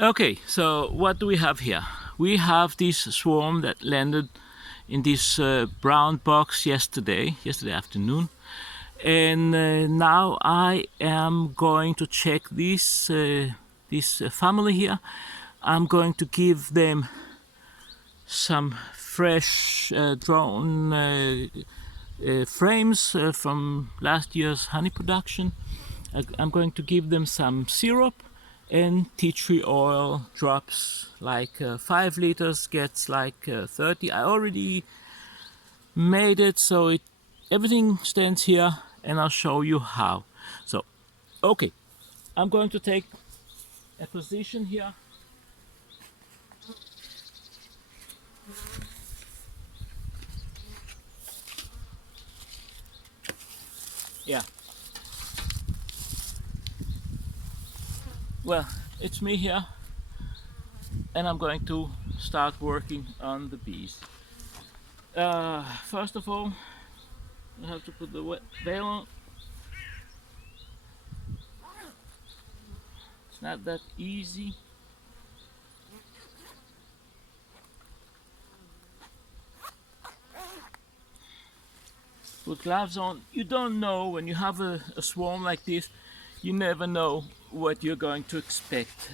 Okay, so what do we have here? We have this swarm that landed in this brown box yesterday afternoon, and now I am going to check this family here. I'm going to give them some fresh drone frames from last year's honey production. I'm going to give them some syrup and tea tree oil drops, like 5 liters gets like 30. I already made it so everything stands here, and I'll show you how. So okay, I'm going to take a position here. Yeah, well, it's me here, and I'm going to start working on the bees. First of all, I have to put the veil on. It's not that easy. Put gloves on. You don't know when you have a swarm like this, you never know what you're going to expect.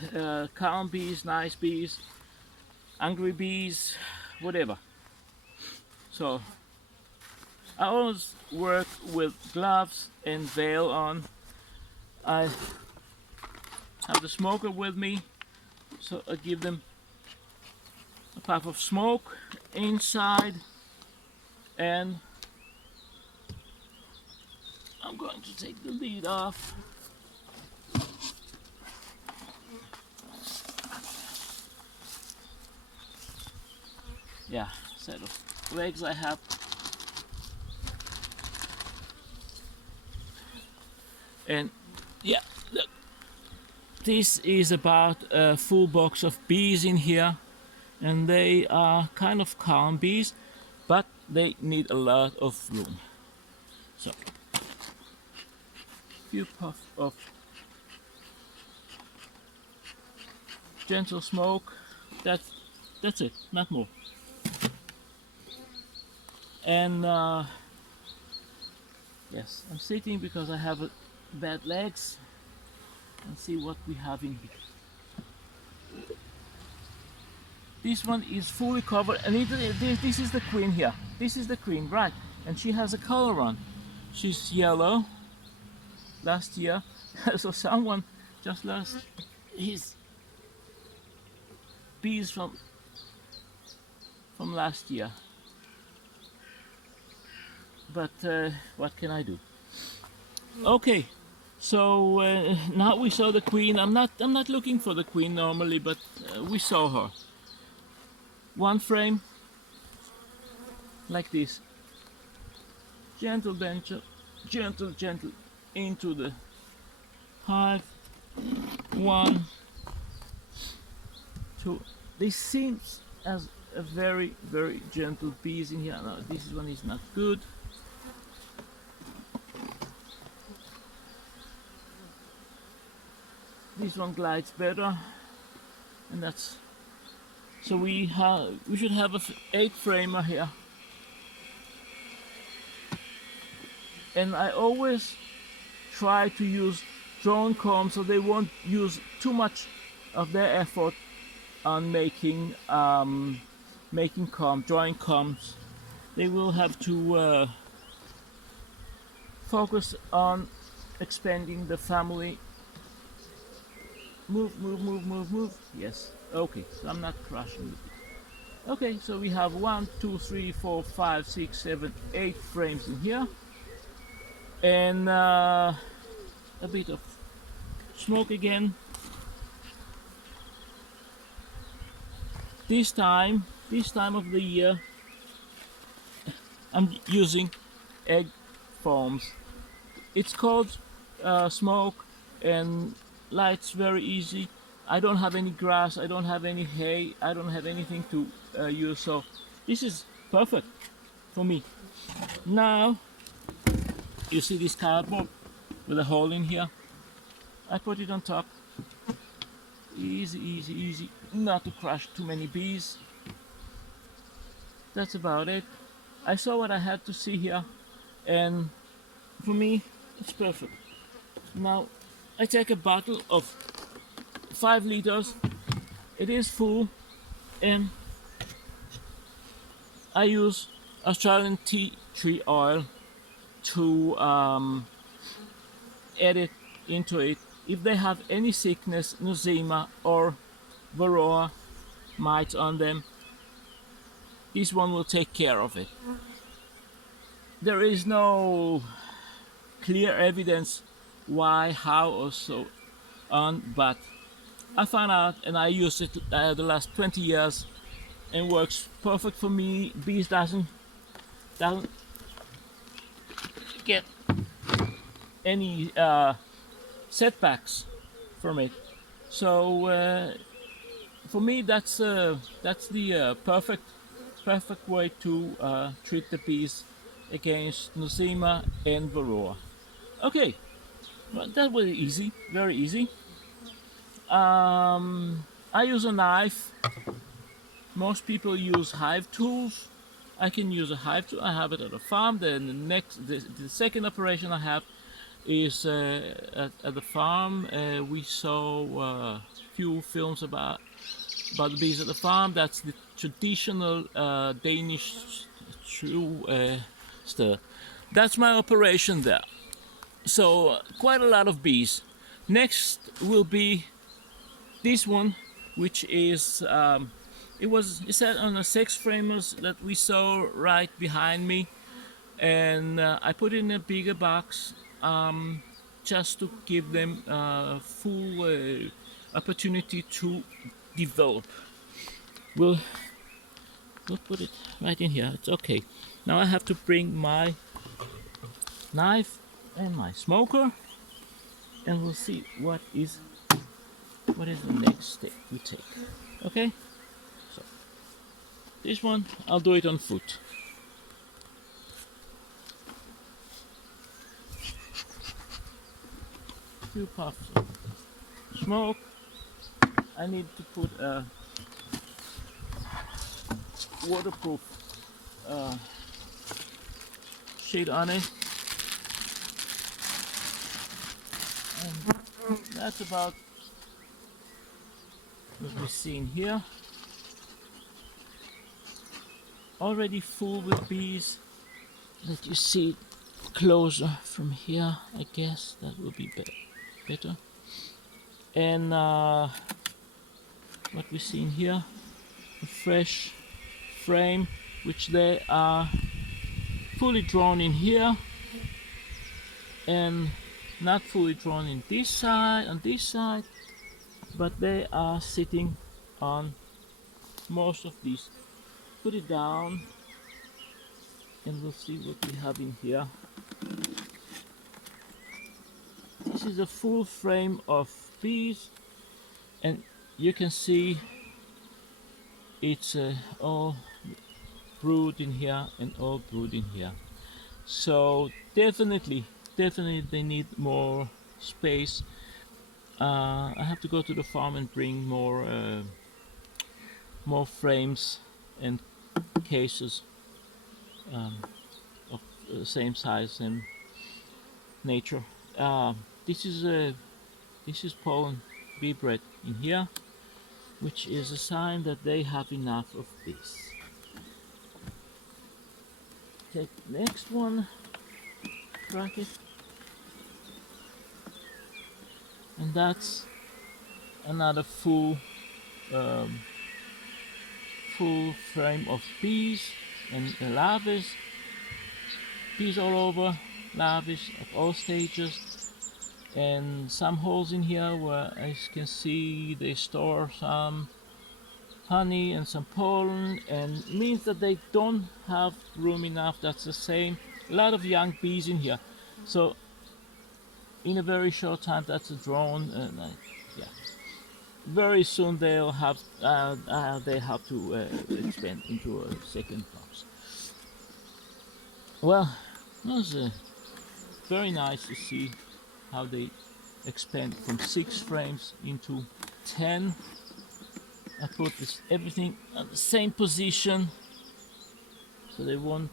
Calm bees, nice bees, angry bees, whatever. So I always work with gloves and veil on. I have the smoker with me, so I give them a puff of smoke inside, and I'm going to take the lid off. Yeah, set of legs I have. And yeah, look, this is about a full box of bees in here, and they are kind of calm bees, but they need a lot of room. So few puffs of gentle smoke. That's it, not more. And yes, I'm sitting because I have bad legs. And see what we have in here. This one is fully covered, and this is the queen here. This is the queen, right? And she has a color on. She's yellow. Last year, so someone just lost his bees from last year. But what can I do? Okay, so now we saw the queen. I'm not looking for the queen normally, but we saw her. One frame, like this. Gentle, gentle into the hive. 1, 2. This seems as a very gentle bees in here. No, this one is not good. This one glides better, and that's so we should have a 8 framer here. And I always try to use drone combs so they won't use too much of their effort on making drawing combs. They will have to focus on expanding the family. Move. Yes. Okay, so I'm not crushing it. Okay, so we have 1, 2, 3, 4, 5, 6, 7, 8 frames in here. And a bit of smoke again. This time of the year, I'm using egg foams. It's called smoke and lights very easy. I don't have any grass, I don't have any hay, I don't have anything to use, so this is perfect for me. Now you see this cardboard with a hole in here. I put it on top. Easy, easy, easy. Not to crush too many bees. That's about it. I saw what I had to see here, and for me, it's perfect. Now, I take a bottle of 5 liters. It is full, and I use Australian tea tree oil to add it into it. If they have any sickness, nosema or varroa mites on them, this one will take care of it. There is no clear evidence why, how, or so on, but I found out and I used it the last 20 years and works perfect for me. Bees doesn't get any setbacks from it. So for me, that's the perfect way to treat the bees against nosema and varroa. Okay, well, that was easy, very easy. I use a knife. Most people use hive tools. I can use a hive tool. I have it at a farm. Then the second operation I have is at the farm. We saw a few films about the bees at the farm. That's the traditional Danish true stir. That's my operation there. So quite a lot of bees. Next will be this one, which is it's set on a 6 framers that we saw right behind me, and I put it in a bigger box just to give them full opportunity to develop. We'll put it right in here. It's okay. Now I have to bring my knife and my smoker, and we'll see what is the next step we take. Okay, so this one I'll do it on foot. Few puffs of smoke. I need to put a waterproof sheet on it, and that's about what we're seeing here. Already full with bees. Let you see it closer from here. I guess that will be better. And what we're seeing here, a fresh frame, which they are fully drawn in here, and not fully drawn in this side, on this side, but they are sitting on most of these. Put it down and we'll see what we have in here. This is a full frame of bees, and you can see it's all brood in here and all brood in here. So definitely they need more space. I have to go to the farm and bring more frames and cases of the same size and nature. This is pollen bee bread in here, which is a sign that they have enough of this. Take the next one, crack it, and that's another full frame of bees and larvae. Bees all over, larvae of all stages, and some holes in here where, as you can see, they store some honey and some pollen, and means that they don't have room enough. That's the same. A lot of young bees in here, so in a very short time that's a drone, and yeah, very soon they'll have they have to expand into a second box. Well, it was very nice to see how they expand from 6 frames into 10. I put this everything at the same position so they won't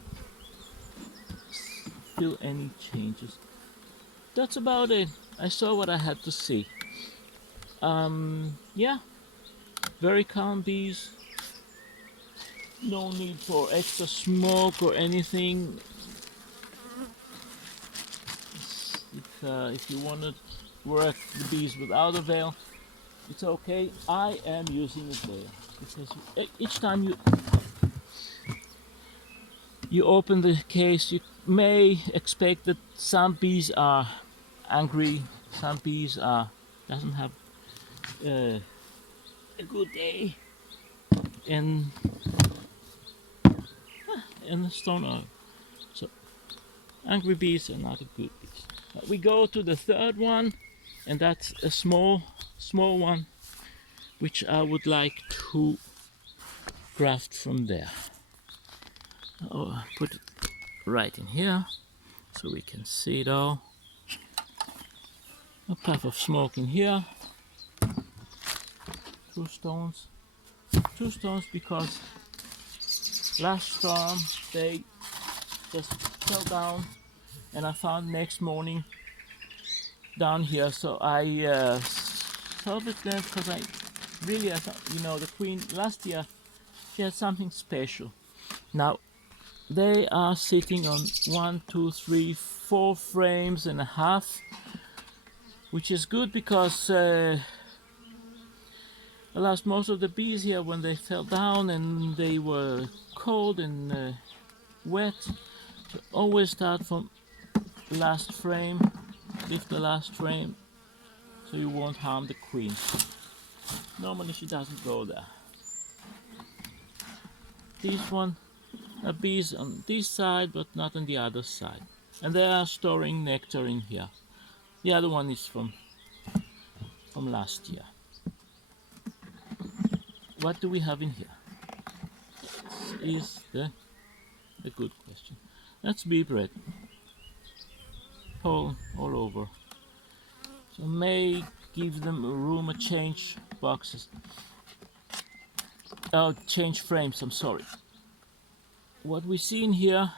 feel any changes. That's about it. I saw what I had to see. Yeah, very calm bees. No need for extra smoke or anything. If you want to work the bees without a veil, it's okay. I am using a veil because each time you open the case, you may expect that some bees are angry, some bees are doesn't have a good day, and the stone oil. So angry bees are not a good bees. We go to the third one, and that's a small one, which I would like to graft from there. Put it right in here so we can see it all. A puff of smoke in here. Two stones because last storm they just fell down, and I found next morning down here, so I salvaged them because I thought, the queen last year, she had something special. Now they are sitting on 1, 2, 3, 4 frames and a half, which is good because I lost most of the bees here when they fell down and they were cold and wet. So always start from last frame, lift the last frame, so you won't harm the queen. Normally she doesn't go there. This one are bees on this side but not on the other side, and they are storing nectar in here. The other one is from last year. What do we have in here? This is the good question. That's bee bread. Pollen all over. So may give them room to change boxes. Oh, change frames, I'm sorry. What we see in here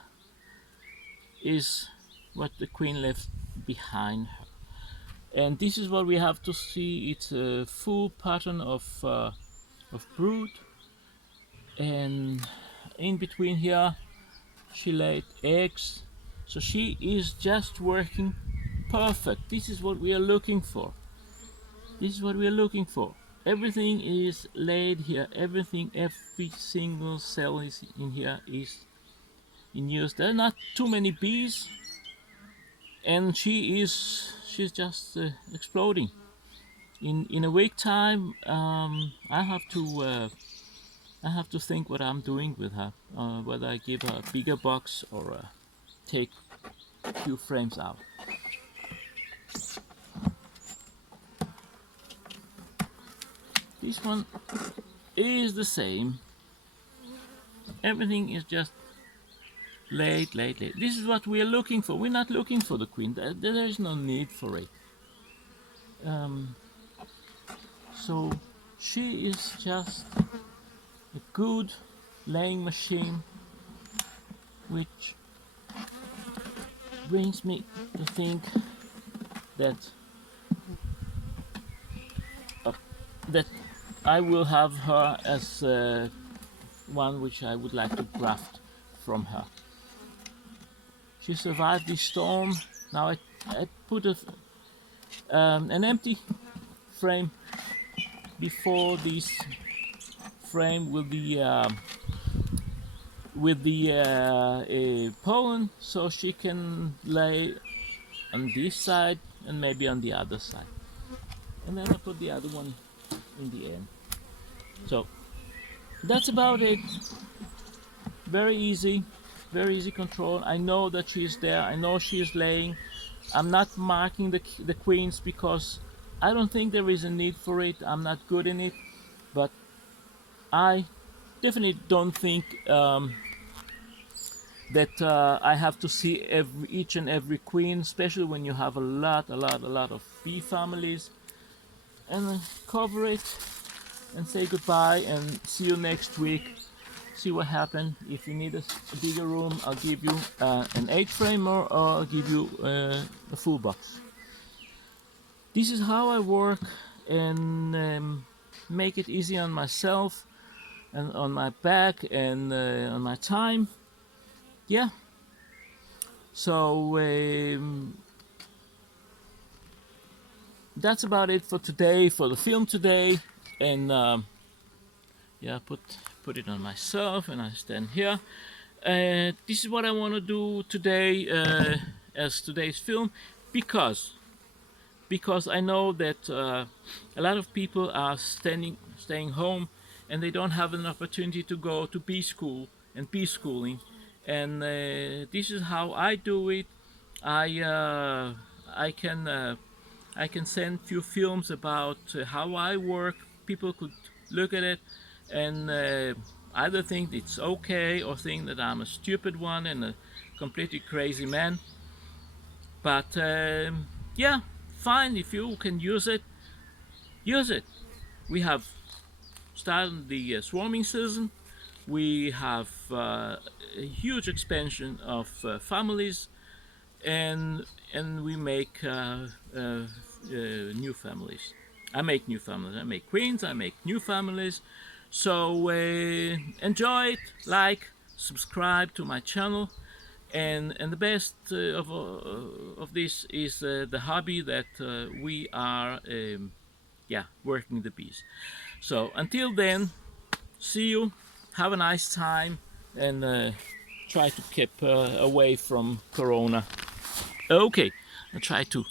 is what the queen left behind her. And this is what we have to see. It's a full pattern of brood, and in between here she laid eggs, so she is just working perfect. This is what we are looking for. Everything is laid here. Every single cell is in here is in use. There are not too many bees, and she's just exploding. In a week time, I have to think what I'm doing with her, whether I give her a bigger box or take a few frames out. This one is the same. Everything is just laid. This is what we are looking for. We're not looking for the queen. There is no need for it. So she is just a good laying machine, which brings me to think that I will have her as one which I would like to graft from her. She survived the storm. Now I put an empty frame before this frame with the pollen, so she can lay on this side and maybe on the other side, and then I put the other one in the end. So that's about it. Very easy control. I know that she's there. I know she is laying. I'm not marking the queens because I don't think there is a need for it. I'm not good in it, but I definitely don't think that I have to see each and every queen, especially when you have a lot of bee families. and cover it and say goodbye and see you next week. See what happened. If you need a bigger room, I'll give you an 8 frame, or I'll give you a full box. This is how I work, and make it easy on myself and on my back and on my time. Yeah. So that's about it for today, for the film today. And yeah, put it on myself, and I stand here. This is what I want to do today as today's film, because I know that a lot of people are staying home, and they don't have an opportunity to go to bee school and bee schooling, and this is how I do it. I uh, I can uh, I can send few films about how I work. People could look at it and either think it's okay or think that I'm a stupid one and a completely crazy man. But yeah, fine. If you can use it, use it. We have started the swarming season. We have a huge expansion of families, and we make new families. I make new families. I make queens. I make new families. So enjoy it, like, subscribe to my channel, and the best of this is the hobby that we are yeah, working the bees. So until then, see you. Have a nice time, and try to keep away from Corona. Okay, I try to